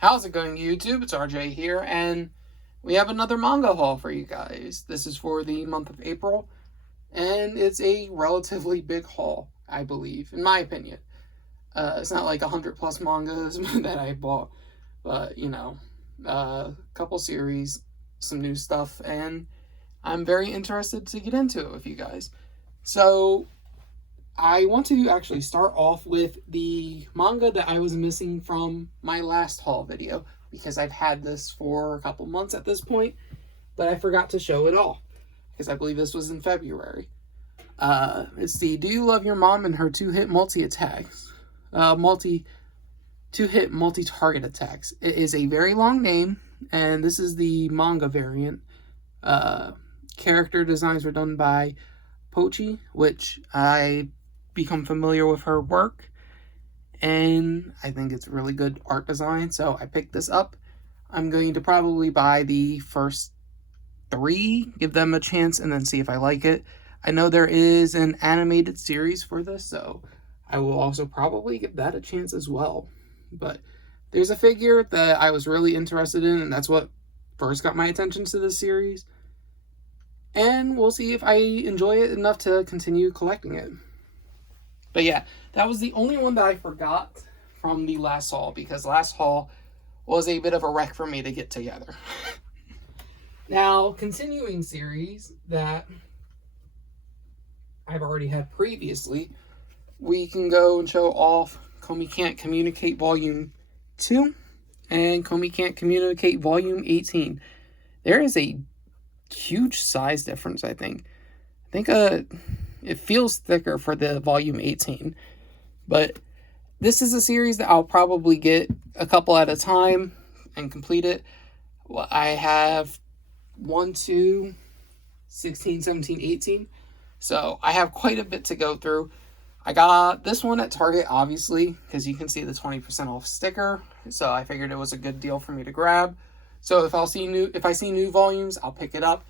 How's it going, YouTube? It's RJ here, and we have another manga haul for you guys. This is for the month of April, and it's a relatively big haul, I believe, in my opinion. It's not like 100 plus mangas that I bought, but, a couple series, some new stuff, and I'm very interested to get into it with you guys. So, I want to actually start off with the manga that I was missing from my last haul video, because I've had this for a couple months at this point, but I forgot to show it all, because I believe this was in February. It's the Do You Love Your Mom and Her Two-Hit Multi-Attacks. Two-hit multi-target attacks. It is a very long name, and this is the manga variant. Character designs were done by Pochi, which I become familiar with her work, and I think it's really good art design, so I picked this up. I'm going to probably buy the first 3, give them a chance, and then see if I like it. I know there is an animated series for this, so I will also probably give that a chance as well. But there's a figure that I was really interested in, and that's what first got my attention to this series. And we'll see if I enjoy it enough to continue collecting it. But yeah, that was the only one that I forgot from the last haul, because last haul was a bit of a wreck for me to get together. Now, continuing series that I've already had previously, we can go and show off Komi Can't Communicate Volume 2 and Komi Can't Communicate Volume 18. There is a huge size difference, I think. It feels thicker for the volume 18, but this is a series that I'll probably get a couple at a time and complete it. Well, I have 1, 2, 16, 17, 18, so I have quite a bit to go through. I got this one at Target, obviously, because you can see the 20% off sticker, so I figured it was a good deal for me to grab. So if I see new volumes, I'll pick it up.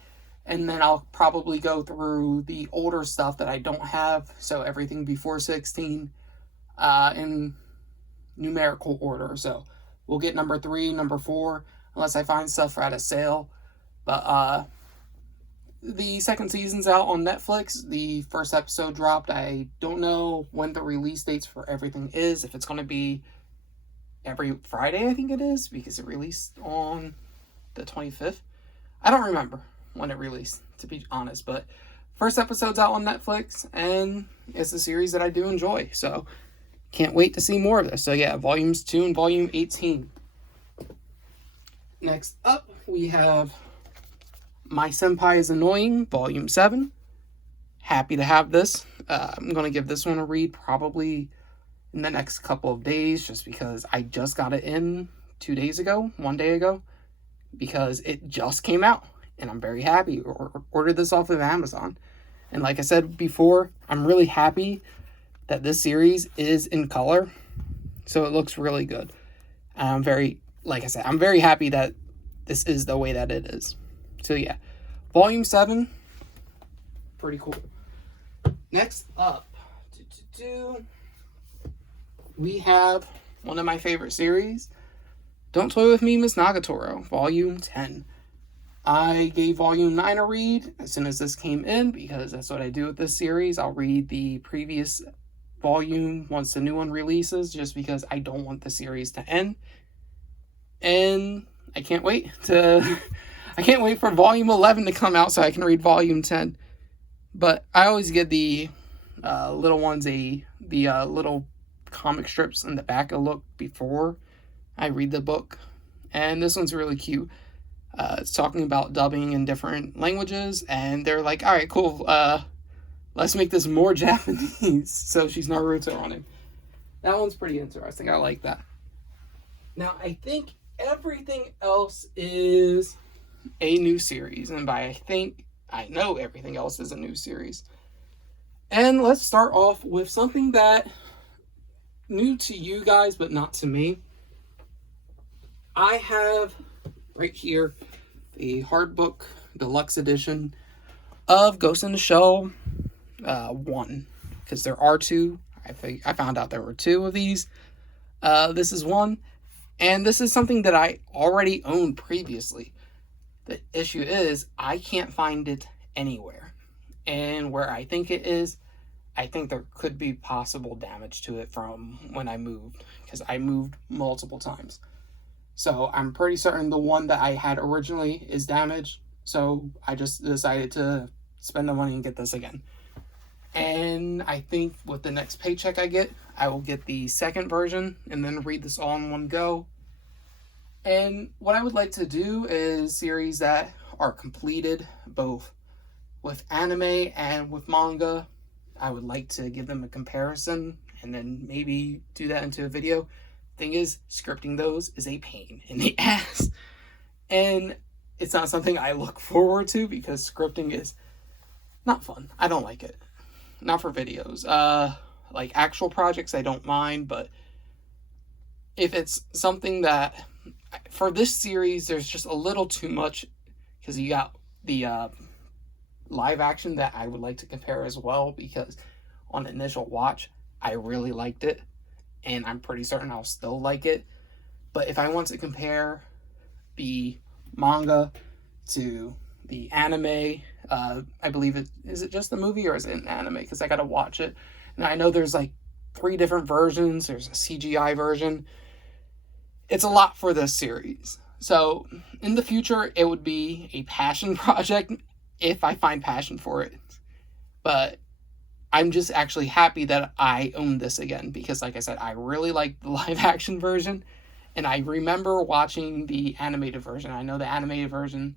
And then I'll probably go through the older stuff that I don't have. So everything before 16 in numerical order. So we'll get number 3, number 4, unless I find stuff at a sale. But the second season's out on Netflix. The first episode dropped. I don't know when the release dates for everything is. If it's going to be every Friday, I think it is, because it released on the 25th. I don't remember when it released, to be honest, but first episode's out on Netflix, and it's a series that I do enjoy, so can't wait to see more of this. So yeah, volumes 2 and volume 18. Next up, we have My Senpai is Annoying, volume 7. Happy to have this. I'm going to give this one a read probably in the next couple of days, just because I just got it in 1 day ago, because it just came out. And I'm very happy. Ordered this off of Amazon. And like I said before, I'm really happy that this series is in color. So it looks really good. I'm very happy that this is the way that it is. So yeah, volume 7, pretty cool. Next up, we have one of my favorite series, Don't Toy With Me, Miss Nagatoro, volume 10. I gave volume 9 a read as soon as this came in, because that's what I do with this series. I'll read the previous volume once the new one releases, just because I don't want the series to end. And I can't wait for volume 11 to come out so I can read volume 10. But I always give the little ones the little comic strips in the back a look before I read the book. And this one's really cute. It's talking about dubbing in different languages, and they're like, all right, cool, let's make this more Japanese, so she's Naruto running. That one's pretty interesting. I like that. Now, I think everything else is a new series, and by I know everything else is a new series. And let's start off with something that new to you guys, but not to me. I have right here the hard book deluxe edition of Ghost in the Shell 1, because there are 2. I found out there were 2 of these. This is 1. And this is something that I already owned previously. The issue is I can't find it anywhere. And where I think it is, I think there could be possible damage to it from when I moved, because I moved multiple times. So I'm pretty certain the one that I had originally is damaged. So I just decided to spend the money and get this again. And I think with the next paycheck I get, I will get the second version and then read this all in one go. And what I would like to do is series that are completed, both with anime and with manga. I would like to give them a comparison and then maybe do that into a video. Thing is, scripting those is a pain in the ass. And it's not something I look forward to because scripting is not fun. I don't like it. Not for videos. Like actual projects, I don't mind, but if it's something that, for this series, there's just a little too much, because you got the live action that I would like to compare as well, because on initial watch, I really liked it, and I'm pretty certain I'll still like it. But if I want to compare the manga to the anime, I believe is it just the movie or is it an anime? Because I gotta watch it. And I know there's like 3 different versions. There's a CGI version. It's a lot for this series. So in the future, it would be a passion project if I find passion for it. But I'm just actually happy that I own this again, because like I said, I really like the live action version. And I remember watching the animated version. I know the animated version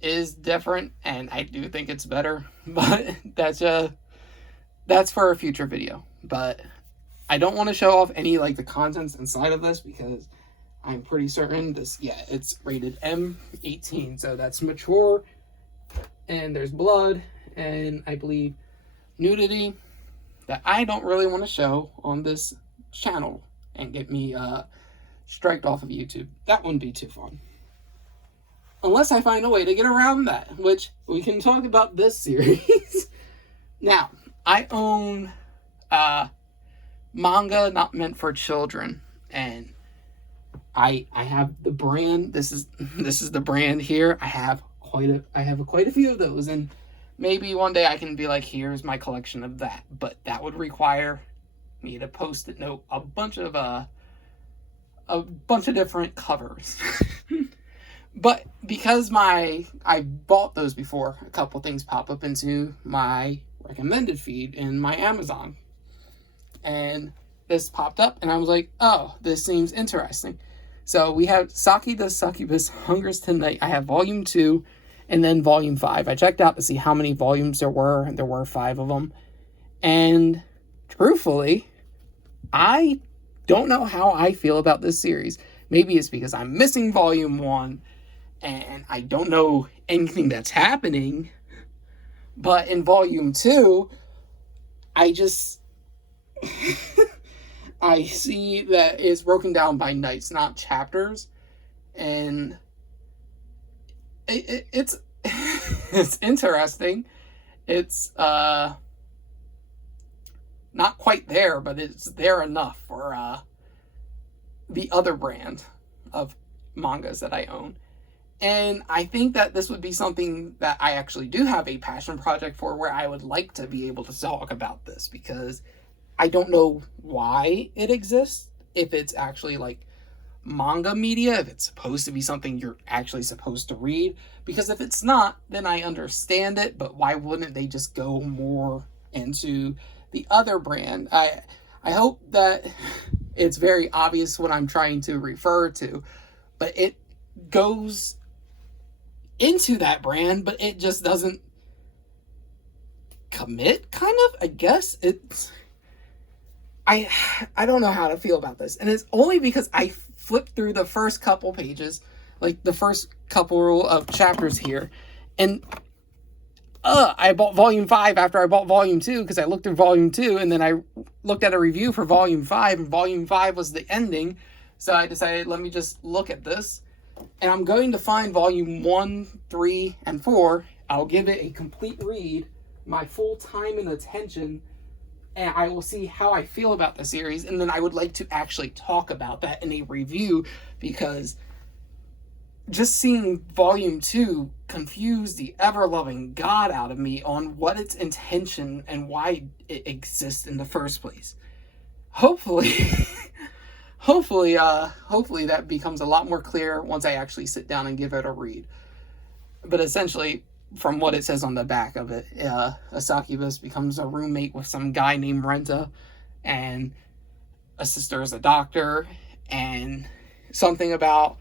is different, and I do think it's better, but that's for a future video. But I don't want to show off any like the contents inside of this, because I'm pretty certain this, it's rated M18, so that's mature, and there's blood, and I believe nudity that I don't really want to show on this channel and get me striked off of YouTube. That wouldn't be too fun. Unless I find a way to get around that, which we can talk about this series. Now, I own manga not meant for children, and I have the brand. This is the brand here. I have quite a few of those, and maybe one day I can be like, here's my collection of that. But that would require me to post-it note a bunch of different covers. But because I bought those before, a couple things pop up into my recommended feed in my Amazon. And this popped up, and I was like, oh, this seems interesting. So we have Saki the Succubus Hungers Tonight. I have volume 2 and then volume 5. I checked out to see how many volumes there were, and there were 5 of them. And truthfully, I don't know how I feel about this series. Maybe it's because I'm missing volume 1 and I don't know anything that's happening. But in volume 2, I just I see that it's broken down by nights, not chapters, and it's it's interesting. It's not quite there, but it's there enough for the other brand of mangas that I own. And I think that this would be something that I actually do have a passion project for, where I would like to be able to talk about this, because I don't know why it exists, if it's actually like manga media, if it's supposed to be something you're actually supposed to read. Because if it's not, then I understand it, but why wouldn't they just go more into the other brand? I hope that it's very obvious what I'm trying to refer to, but it goes into that brand, but it just doesn't commit, kind of, I guess. It's I don't know how to feel about this, and it's only because I flipped through the first couple pages, like the first couple of chapters here, and I bought volume 5 after I bought volume 2, because I looked through volume 2, and then I looked at a review for volume 5, and volume 5 was the ending, so I decided, let me just look at this. And I'm going to find volume 1, 3, and 4. I'll give it a complete read, my full time and attention, and I will see how I feel about the series, and then I would like to actually talk about that in a review, because just seeing Volume 2 confused the ever-loving God out of me on what its intention and why it exists in the first place. Hopefully, hopefully that becomes a lot more clear once I actually sit down and give it a read. But essentially, from what it says on the back of it, a succubus becomes a roommate with some guy named Renta, and a sister is a doctor, and something about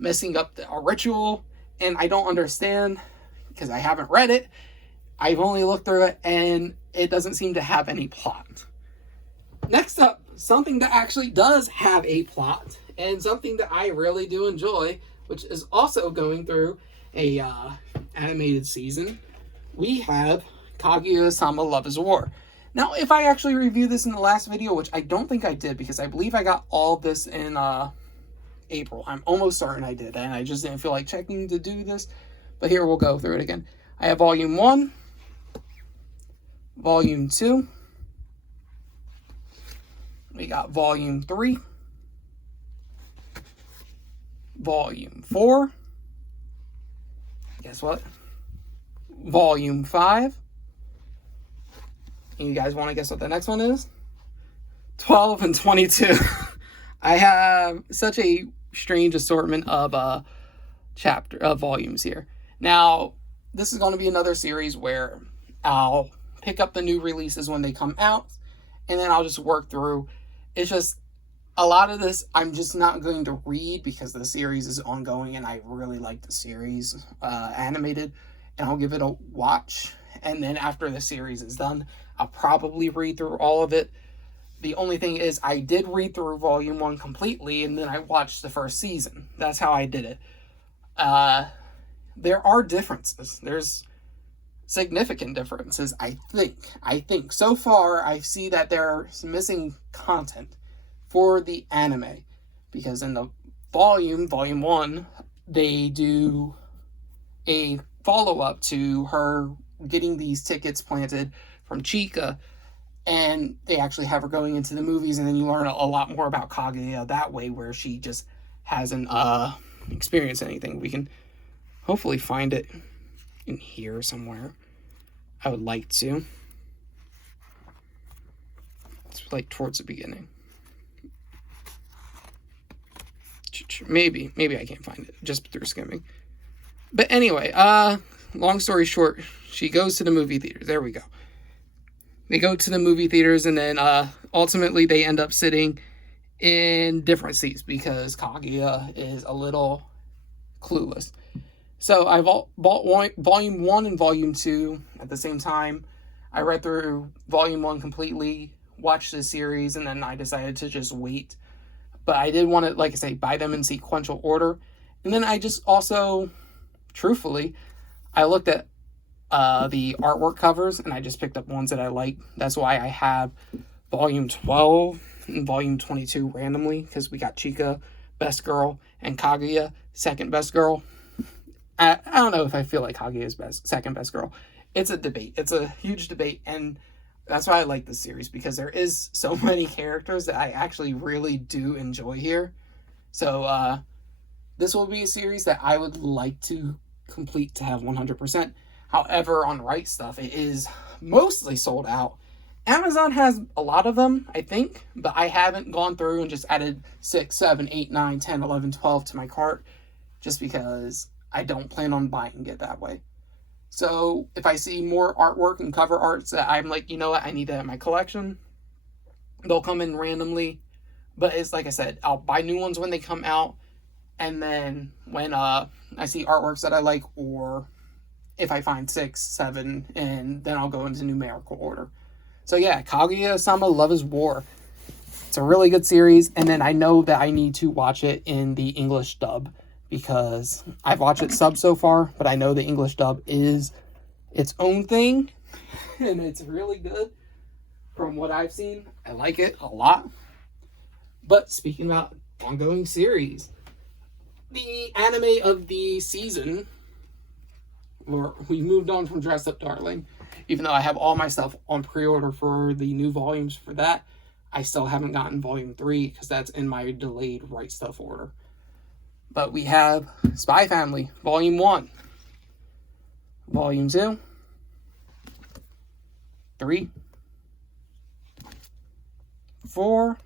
messing up a ritual, and I don't understand because I haven't read it. I've only looked through it, and it doesn't seem to have any plot. Next up, something that actually does have a plot, and something that I really do enjoy, which is also going through a animated season. We have Kaguya-sama Love is War. Now, if I actually reviewed this in the last video, which I don't think I did, because I believe I got all this in April. I'm almost certain I did, and I just didn't feel like checking to do this. But here, we'll go through it again. I have Volume 1, Volume 2, we got Volume 3, Volume 4, guess what? Volume 5, and you guys want to guess what the next one is? 12 and 22. I have such a strange assortment of volumes here. Now, this is going to be another series where I'll pick up the new releases when they come out, and then I'll just work through. It's just a lot of this I'm just not going to read because the series is ongoing, and I really like the series animated, and I'll give it a watch. And then after the series is done, I'll probably read through all of it. The only thing is, I did read through Volume 1 completely, and then I watched the first season. That's how I did it. There are differences. There's significant differences, I think. So far, I see that there's missing content for the anime. Because in the Volume 1, they do a follow-up to her getting these tickets planted from Chika, and they actually have her going into the movies, and then you learn a lot more about Kaguya that way, where she just hasn't experienced anything. We can hopefully find it in here somewhere. I would like to. It's like towards the beginning. Maybe I can't find it just through skimming. But anyway, long story short, she goes to the movie theater. There we go. They go to the movie theaters, and then ultimately they end up sitting in different seats because Kaguya is a little clueless. So I bought Volume 1 and Volume 2 at the same time. I read through Volume 1 completely, watched the series, and then I decided to just wait. But I did want to, like I say, buy them in sequential order. And then I just also, truthfully, I looked at the artwork covers, and I just picked up ones that I like. That's why I have Volume 12 and Volume 22 randomly, because we got Chika, best girl, and Kaguya, second best girl. I don't know if I feel like Kaguya is second best girl. It's a debate. It's a huge debate, and that's why I like this series, because there is so many characters that I actually really do enjoy here. So this will be a series that I would like to complete to have 100%. However, on Right Stuff, it is mostly sold out. Amazon has a lot of them, I think, but I haven't gone through and just added 6, 7, 8, 9, 10, 11, 12 to my cart, just because I don't plan on buying it that way. So if I see more artwork and cover arts that I'm like, you know what, I need that in my collection, they'll come in randomly. But it's like I said, I'll buy new ones when they come out, and then when I see artworks that I like, or if I find 6, 7, and then I'll go into numerical order. So yeah, Kaguya-sama Love is War. It's a really good series, and then I know that I need to watch it in the English dub, because I've watched it sub so far, but I know the English dub is its own thing, and it's really good from what I've seen. I like it a lot. But speaking about ongoing series, the anime of the season, or we moved on from Dress Up Darling, Even though I have all my stuff on pre-order for the new volumes for that, I still haven't gotten volume 3 because that's in my delayed Right Stuff order. But we have Spy Family, volume 1, volume 2, 3, 4.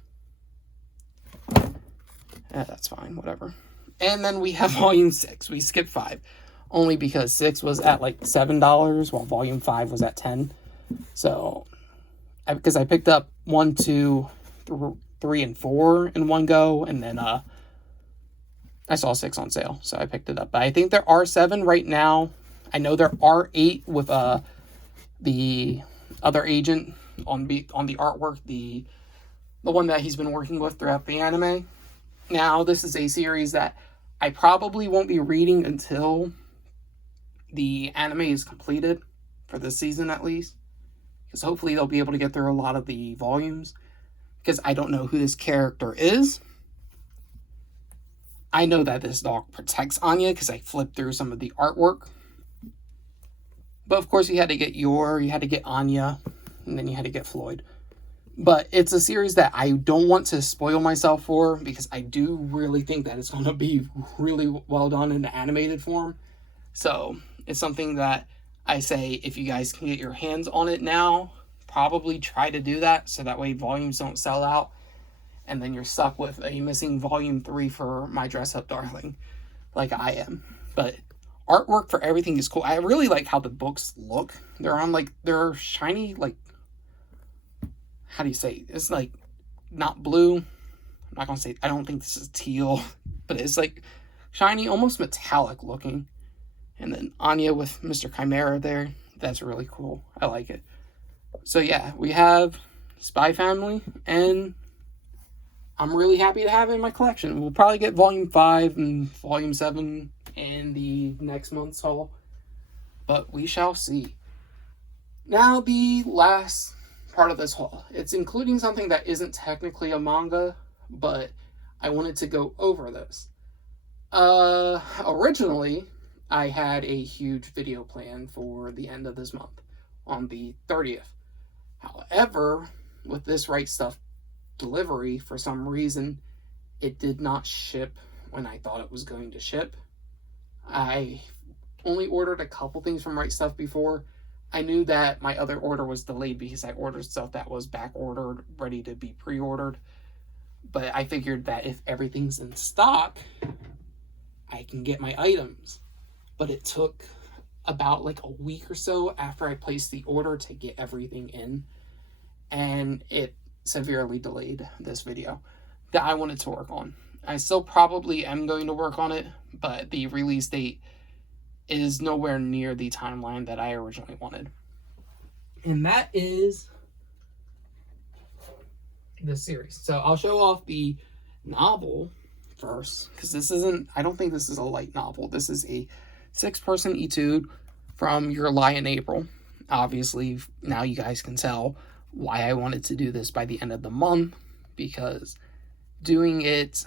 That's fine, whatever. And then we have volume 6. We skipped 5. Only because 6 was at like $7, while volume 5 was at $10. So, because I picked up 1, 2, 3, and 4 in one go, and then I saw 6 on sale, so I picked it up. But I think there are 7 right now. I know there are 8 with the other agent on the artwork, the one that he's been working with throughout the anime. Now, this is a series that I probably won't be reading until the anime is completed, for this season at least. Because hopefully they'll be able to get through a lot of the volumes. Because I don't know who this character is. I know that this dog protects Anya because I flipped through some of the artwork. But of course you had to get you had to get Anya, and then you had to get Floyd. But it's a series that I don't want to spoil myself for, because I do really think that it's going to be really well done in the animated form. So it's something that I say, if you guys can get your hands on it now, probably try to do that, so that way volumes don't sell out, and then you're stuck with a missing volume 3 for My Dress Up Darling, like I am. But artwork for everything is cool. I really like how the books look. They're shiny, like, how do you say? It's like not blue. I'm not gonna say, I don't think this is teal, but it's like shiny, almost metallic looking. And then Anya with Mr. Chimera there. That's really cool. I like it. So yeah, we have Spy Family, and I'm really happy to have it in my collection. We'll probably get volume 5 and volume 7 in the next month's haul, but we shall see. Now, the last part of this haul. It's including something that isn't technically a manga, but I wanted to go over this. Originally, I had a huge video planned for the end of this month, on the 30th. However, with this Right Stuff delivery, for some reason, it did not ship when I thought it was going to ship. I only ordered a couple things from Right Stuff before. I knew that my other order was delayed because I ordered stuff that was back ordered, ready to be pre-ordered. But I figured that if everything's in stock, I can get my items. But it took about like a week or so after I placed the order to get everything in. And it severely delayed this video that I wanted to work on. I still probably am going to work on it, but the release date is nowhere near the timeline that I originally wanted. And that is the series. So I'll show off the novel first, because I don't think this is a light novel. This is a 6-person etude from Your Lie in April. Obviously, now you guys can tell why I wanted to do this by the end of the month, because doing it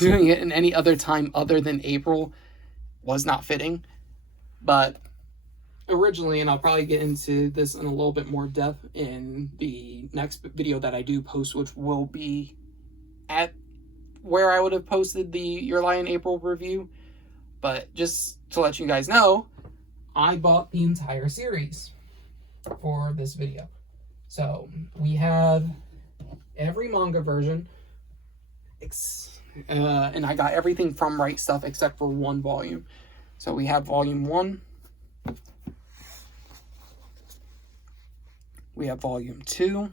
in any other time other than April was not fitting. But originally, and I'll probably get into this in a little bit more depth in the next video that I do post, which will be at where I would have posted the Your Lie in April review. But just to let you guys know, I bought the entire series for this video. So we have every manga version, and I got everything from Right Stuff except for one volume. So we have volume 1, we have volume 2,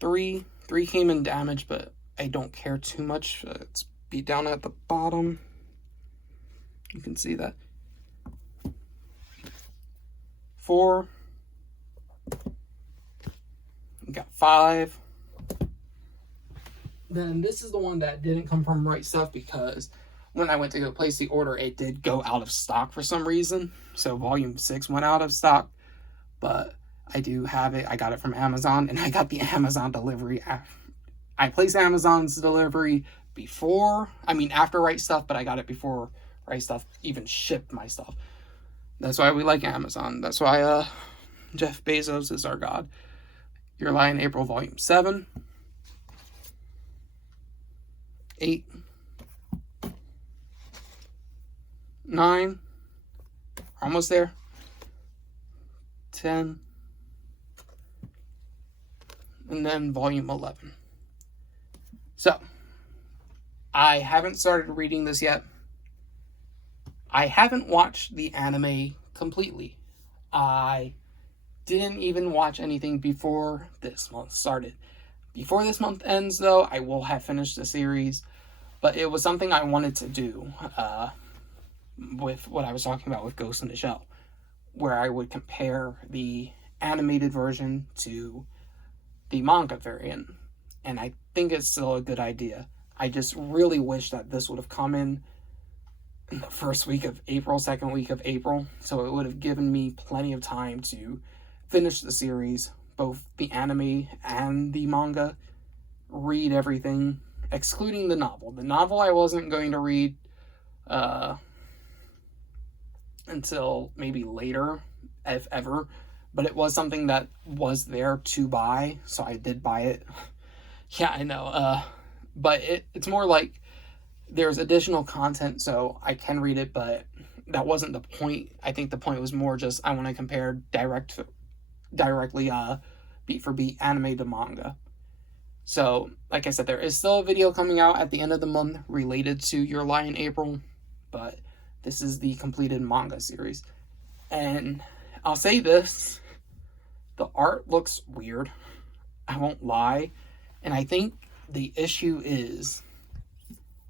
3 came in damage, but I don't care too much. It's beat down at the bottom. You can see that. 4. We got 5. Then this is the one that didn't come from Right Stuff, because when I went to go place the order, it did go out of stock for some reason. So volume 6 went out of stock, but I do have it. I got it from Amazon, and I got the Amazon delivery. I placed Amazon's delivery after Right Stuff, but I got it before Right Stuff even shipped my stuff. That's why we like Amazon. That's why Jeff Bezos is our god. Your Lie in April, Volume 7, 8, 9, almost there, 10, and then Volume 11. So, I haven't started reading this yet. I haven't watched the anime completely. I didn't even watch anything before this month started. Before this month ends, though, I will have finished the series. But it was something I wanted to do with what I was talking about with Ghost in the Shell, where I would compare the animated version to the manga variant. And I think it's still a good idea. I just really wish that this would have come in the first week of April, second week of April, so it would have given me plenty of time to finish the series, both the anime and the manga, read everything, excluding the novel. The novel I wasn't going to read until maybe later, if ever, but it was something that was there to buy, so I did buy it. Yeah, I know, but it's more like there's additional content, so I can read it, but that wasn't the point. I think the point was more just I want to compare directly beat for beat anime to manga. So, like I said, there is still a video coming out at the end of the month related to Your Lie in April, but this is the completed manga series. And I'll say this, the art looks weird. I won't lie. And I think the issue is,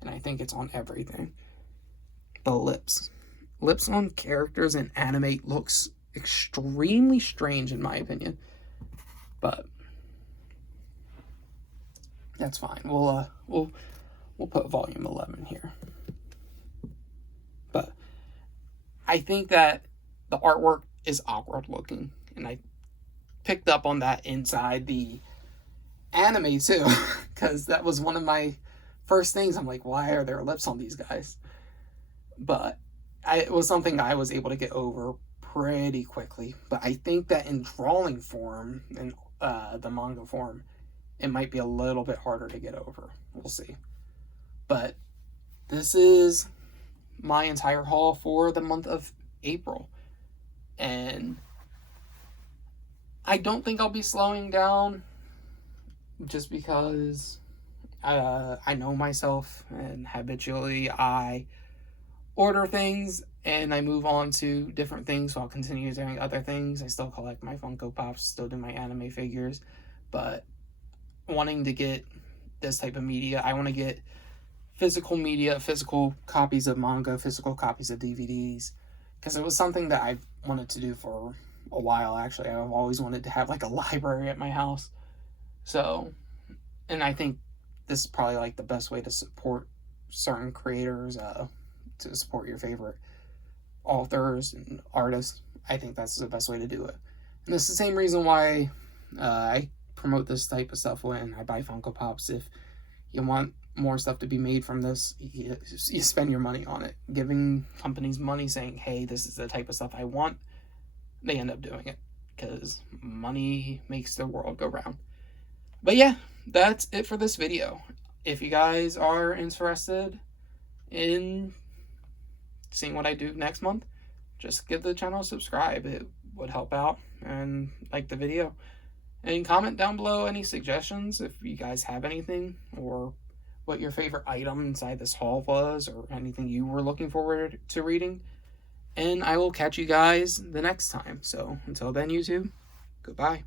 and I think it's on everything, the lips. Lips on characters in anime looks extremely strange in my opinion. But that's fine. We'll put volume 11 here. But I think that the artwork is awkward looking, and I picked up on that inside the anime too, because that was one of my first things. I'm like, why are there lips on these guys? But it was something I was able to get over pretty quickly. But I think that in drawing form, in the manga form, it might be a little bit harder to get over. We'll see. But this is my entire haul for the month of April. And I don't think I'll be slowing down, just because I know myself, and habitually I order things and I move on to different things while continuing doing other things. I still collect my Funko Pops, still do my anime figures, but wanting to get this type of media, I want to get physical media, physical copies of manga, physical copies of DVDs, because it was something that I wanted to do for a while. Actually, I've always wanted to have like a library at my house. So, and I think this is probably like the best way to support certain creators, to support your favorite authors and artists. I think that's the best way to do it. And it's the same reason why I promote this type of stuff when I buy Funko Pops. If you want more stuff to be made from this, you spend your money on it. Giving companies money saying, hey, this is the type of stuff I want, they end up doing it, because money makes the world go round. But yeah, that's it for this video. If you guys are interested in seeing what I do next month, just give the channel a subscribe. It would help out, and like the video. And comment down below any suggestions if you guys have anything, or what your favorite item inside this haul was, or anything you were looking forward to reading. And I will catch you guys the next time. So until then, YouTube, goodbye.